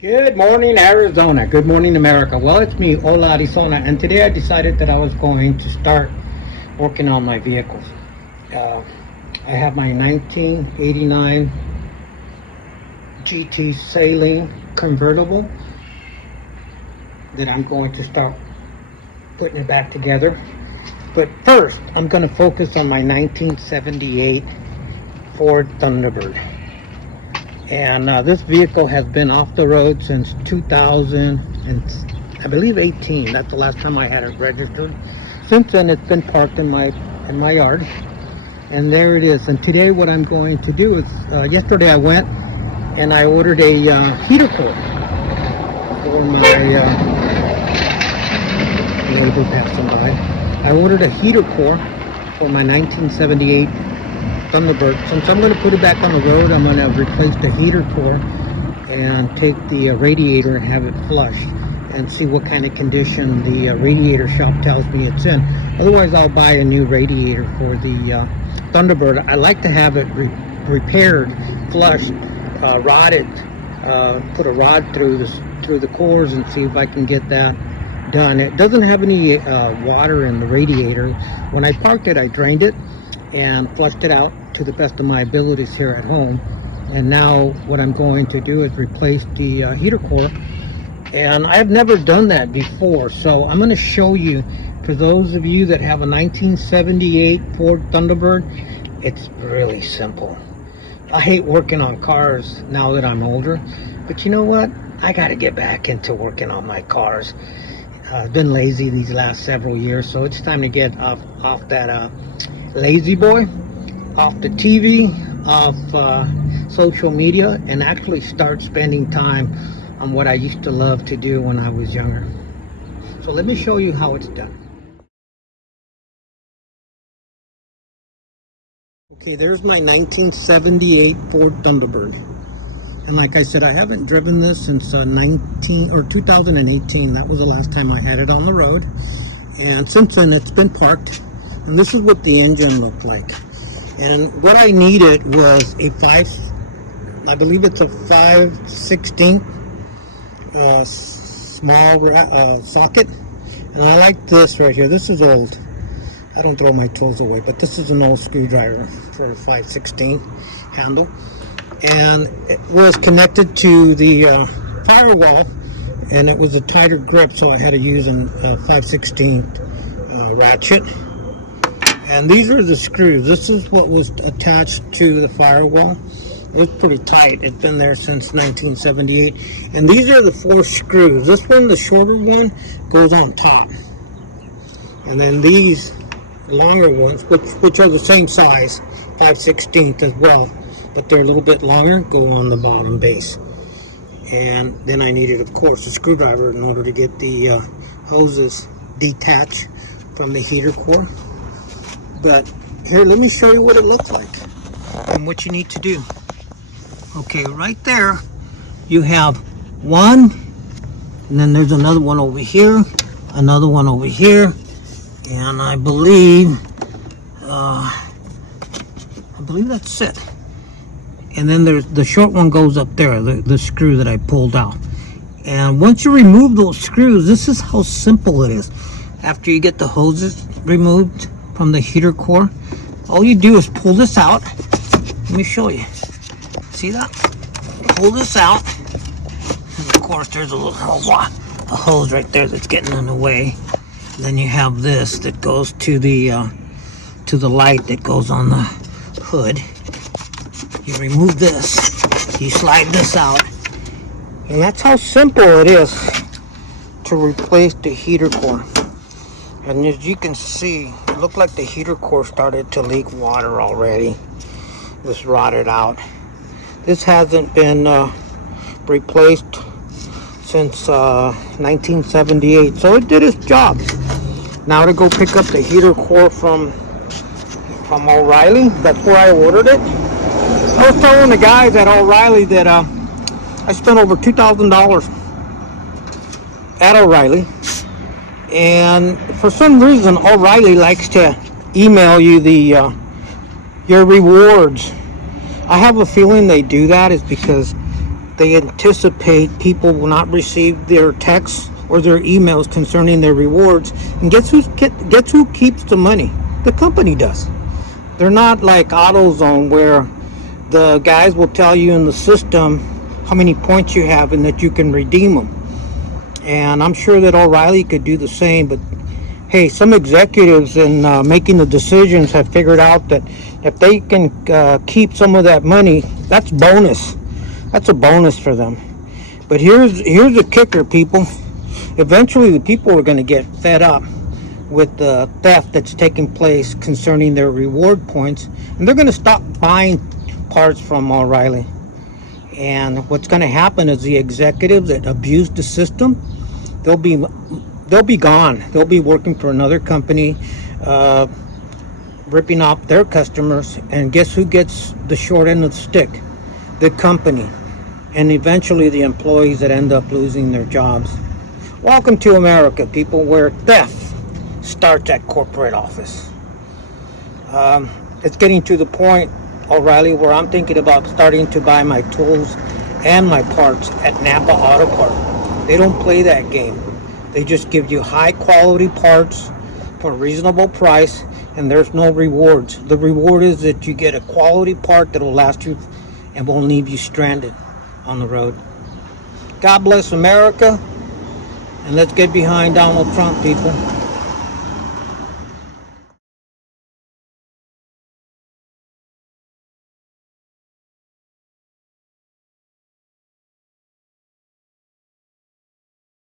Good morning, Arizona. Good morning, America. Well, it's me, Hola Arizona, and today I decided that I was going to start working on my vehicles. I have my 1989 GT Saline convertible that I'm going to start putting it back together. But first, I'm going to focus on my 1978 Ford Thunderbird. And this vehicle has been off the road since 2000 and I believe 18. That's the last time I had it registered. Since then, it's been parked in my yard, and there it is. And today, what I'm going to do is, yesterday I went and I ordered a heater core for my neighbor passing by. I ordered a heater core for my 1978 Thunderbird. Since I'm going to put it back on the road, I'm going to replace the heater core and take the radiator and have it flushed and see what kind of condition the radiator shop tells me it's in. Otherwise, I'll buy a new radiator for the Thunderbird. I like to have it repaired, flushed, rodded, put a rod through the cores and see if I can get that done. It doesn't have any water in the radiator. When I parked it, I drained it and flushed it out to the best of my abilities here at home. And now what I'm going to do is replace the heater core, and I've never done that before, so I'm going to show you. For those of you that have a 1978 Ford Thunderbird, it's really simple. I hate working on cars now that I'm older, but you know what, I got to get back into working on my cars. I've been lazy these last several years, so it's time to get off that lazy boy, off the TV, off social media, and actually start spending time on what I used to love to do when I was younger. So let me show you how it's done. Okay, there's my 1978 Ford Thunderbird. And like I said, I haven't driven this since 2018. That was the last time I had it on the road. And since then, it's been parked. And this is what the engine looked like. And what I needed was a I believe it's a 5/16 small socket. And I like this right here. This is old. I don't throw my tools away, but this is an old screwdriver for a 5/16 handle. And it was connected to the firewall, and it was a tighter grip, so I had to use a 5/16 ratchet. And these are the screws. This is what was attached to the firewall. It's pretty tight. It's been there since 1978. And these are the 4 screws. This one, the shorter one, goes on top. And then these longer ones, which are the same size, 5/16 as well, but they're a little bit longer, go on the bottom base. And then I needed, of course, a screwdriver in order to get the hoses detached from the heater core. But here, let me show you what it looks like and what you need to do. Okay, right there you have one, and then there's another one over here, another one over here, and I believe that's it. And then there's the short one goes up there, the screw that I pulled out. And once you remove those screws, this is how simple it is. After you get the hoses removed from the heater core, all you do is pull this out. Let me show you. See that? Pull this out, and of course there's a hose right there that's getting in the way. And then you have this that goes to the light that goes on the hood. You remove this, you slide this out, and that's how simple it is to replace the heater core. And as you can see, it looked like the heater core started to leak water already. It was rotted out. This hasn't been replaced since 1978, so it did its job. Now to go pick up the heater core from O'Reilly. That's where I ordered it. I was telling the guys at O'Reilly that I spent over $2,000 at O'Reilly. And for some reason, O'Reilly likes to email you your rewards. I have a feeling they do that is because they anticipate people will not receive their texts or their emails concerning their rewards. And guess who keeps the money? The company does. They're not like AutoZone, where the guys will tell you in the system how many points you have and that you can redeem them. And I'm sure that O'Reilly could do the same, but hey, some executives in making the decisions have figured out that if they can keep some of that money, that's bonus. That's a bonus for them. But here's the kicker, people. Eventually, the people are going to get fed up with the theft that's taking place concerning their reward points, and they're going to stop buying parts from O'Reilly. And what's going to happen is the executives that abuse the system, they'll be gone. They'll be working for another company, ripping off their customers. And guess who gets the short end of the stick? The company. And eventually the employees that end up losing their jobs. Welcome to America, people, where theft starts at corporate office. It's getting to the point, O'Reilly, where I'm thinking about starting to buy my tools and my parts at Napa Auto Parts. They don't play that game. They just give you high quality parts for a reasonable price, and there's no rewards. The reward is that you get a quality part that will last you and won't leave you stranded on the road. God bless America, and let's get behind Donald Trump, people.